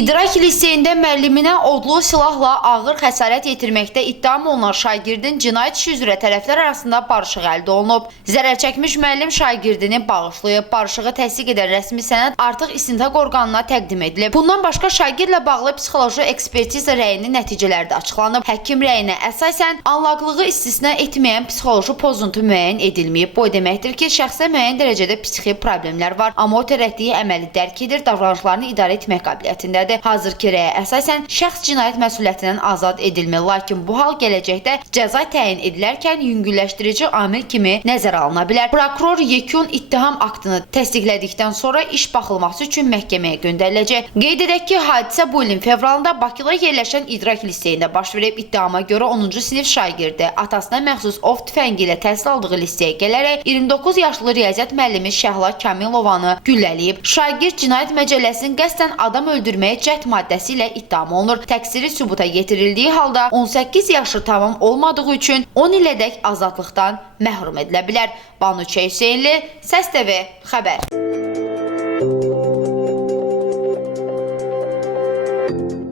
İdrak liseyində müəlliminə odlu silahla ağır xəsarət yetirməkdə ittiham olunan şagirdin cinayət işi üzrə tərəflər arasında barışıq əldə olunub. Zərər çəkmiş müəllim şagirdini bağışlayıb. Barışığı təsdiq edən rəsmi sənəd artıq istintaq orqanına təqdim edilib. Bundan başqa şagirdlə bağlı psixoloji ekspertiza rəyinin nəticələri də açıqlanıb. Həkim rəyinə əsasən anlaqlığı istisna etməyən psixoloji pozuntu müəyyən edilməyib. Bu deməkdir ki, şəxsə müəyyən dərəcədə psixi problemlər var, amma o törətdiyi əməli dərk edir, davranışlarını idarə etmək qabiliyyətindədir. Hazırki rəyə əsasən şəxs cinayət məsuliyyətindən azad edilmir, lakin bu hal gələcəkdə cəza təyin edilərkən yüngülləşdirici amil kimi nəzərə alına bilər. Prokuror yekun ittiham aktını təsdiqlədikdən sonra iş baxılması üçün məhkəməyə göndəriləcək. Qeyd edək ki, hadisə bu ilin fevralında Bakıda yerləşən İdrak liseyində baş verib. İttihama görə 10-cu sinif şagirdi atasına məxsus ov tüfəngi ilə təhsil aldığı liseyə gələrək 29 yaşlı riyaziyyat müəllimi Şəhla Kamilovanı güllələyib. Şagird cinayət məcəlləsinin qəsdən adam öldürməyə cəhd maddəsi ilə ittiham olunur. Təqsiri sübuta yetirildiyi halda 18 yaşı tamam olmadığı üçün 10 ilədək azadlıqdan məhrum edilə bilər. Banu Hüseynli, Səs TV xəbər.